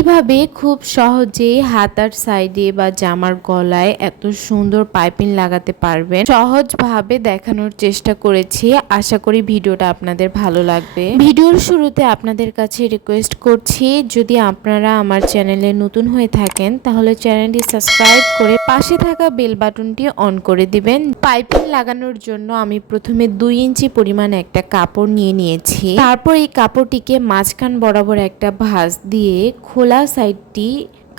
এইভাবে খুব সহজেই হাতার সাইডে বা জামার গলায় এত সুন্দর পাইপিং লাগাতে পারবেন। সহজভাবে দেখানোর চেষ্টা করেছি। আশা করি ভিডিওটা আপনাদের ভালো লাগবে। ভিডিওর শুরুতে আপনাদের কাছে রিকোয়েস্ট করছি, যদি আপনারা আমার চ্যানেলে নতুন হয়ে থাকেন, তাহলে চ্যানেলটি সাবস্ক্রাইব করে পাশে থাকা বেল বাটনটি অন করে দিবেন। পাইপিং লাগানোর জন্য আমি প্রথমে দুই ইঞ্চি পরিমাণ একটা কাপড় নিয়ে নিয়েছি। তারপর এই কাপড়টিকে মাঝখান বরাবর একটা ভাঁজ দিয়ে খোলা সাইডটি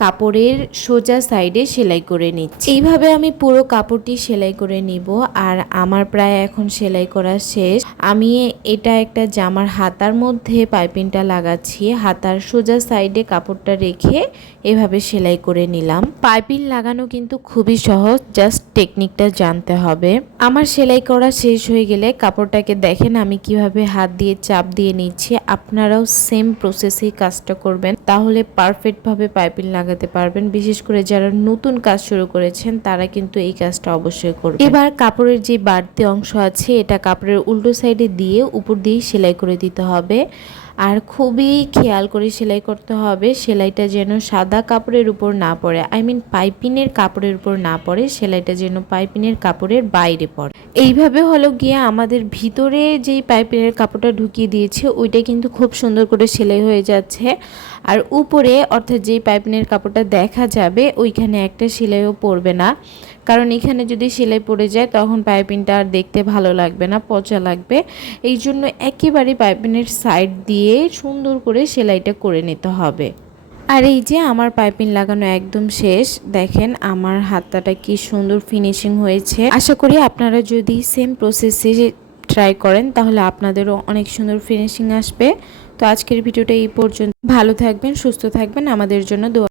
কাপড়ের সোজা সাইডে সেলাই করে নিচ্ছি। এইভাবে আমি পুরো কাপড়টি সেলাই করে নিব আর আমার প্রায় এখন সেলাই করা শেষ। আমি এটা একটা জামার হাতার মধ্যে পাইপিংটা লাগাচ্ছি। হাতার সোজা সাইডে কাপড়টা রেখে এভাবে সেলাই করে নিলাম। পাইপিং লাগানো কিন্তু খুবই সহজ, জাস্ট টেকনিকটা জানতে হবে। আমার সেলাই করা শেষ হয়ে গেলে কাপড়টাকে দেখেন আমি কীভাবে হাত দিয়ে চাপ দিয়ে নিচ্ছি। আপনারাও সেম প্রসেসেই কাজটা করবেন, তাহলে পারফেক্টভাবে পাইপিং লাগাতে পারবেন। বিশেষ করে যারা নতুন কাজ শুরু করেছেন, তারা কিন্তু এই কাজটা অবশ্যই করবে এবার কাপড়ের যে বাড়তি অংশ আছে, এটা কাপড়ের উল্টো সাইডে দিয়ে উপর দিয়ে সেলাই করে দিতে হবে। আর খুবই খেয়াল করে সেলাই করতে হবে। সেলাইটা যেন সাদা কাপড়ের উপর না পড়ে, আই মিন পাইপিনের কাপড়ের উপর না পড়ে, সেলাইটা যেন পাইপিনের কাপড়ের বাইরে পড়ে। এইভাবে হলো গিয়ে আমাদের ভিতরে যেই পাইপিনের কাপড়টা ঢুকিয়ে দিয়েছে, ওইটা কিন্তু খুব সুন্দর করে সেলাই হয়ে যাচ্ছে। আর উপরে অর্থাৎ যেই পাইপিনের কাপড়টা দেখা যাবে, ওইখানে একটা সেলাইও পড়বে না। কারণ এখানে যদি সেলাই পড়ে যায়, তখন পাইপিংটা আর দেখতে ভালো লাগবে না, পচা লাগবে। এই জন্য একেবারে পাইপিনের সাইড দিয়ে সুন্দর করে সেলাইটা করে নিতে হবে। আর এই যে আমার পাইপিং লাগানো একদম শেষ, দেখেন আমার হাতটাটা কি সুন্দর ফিনিশিং হয়েছে। আশা করি আপনারা যদি সেম প্রসেসে ট্রাই করেন, তাহলে আপনাদেরও অনেক সুন্দর ফিনিশিং আসবে। তো আজকের ভিডিওটা এই পর্যন্ত। ভালো থাকবেন, সুস্থ থাকবেন, আমাদের জন্য দোয়া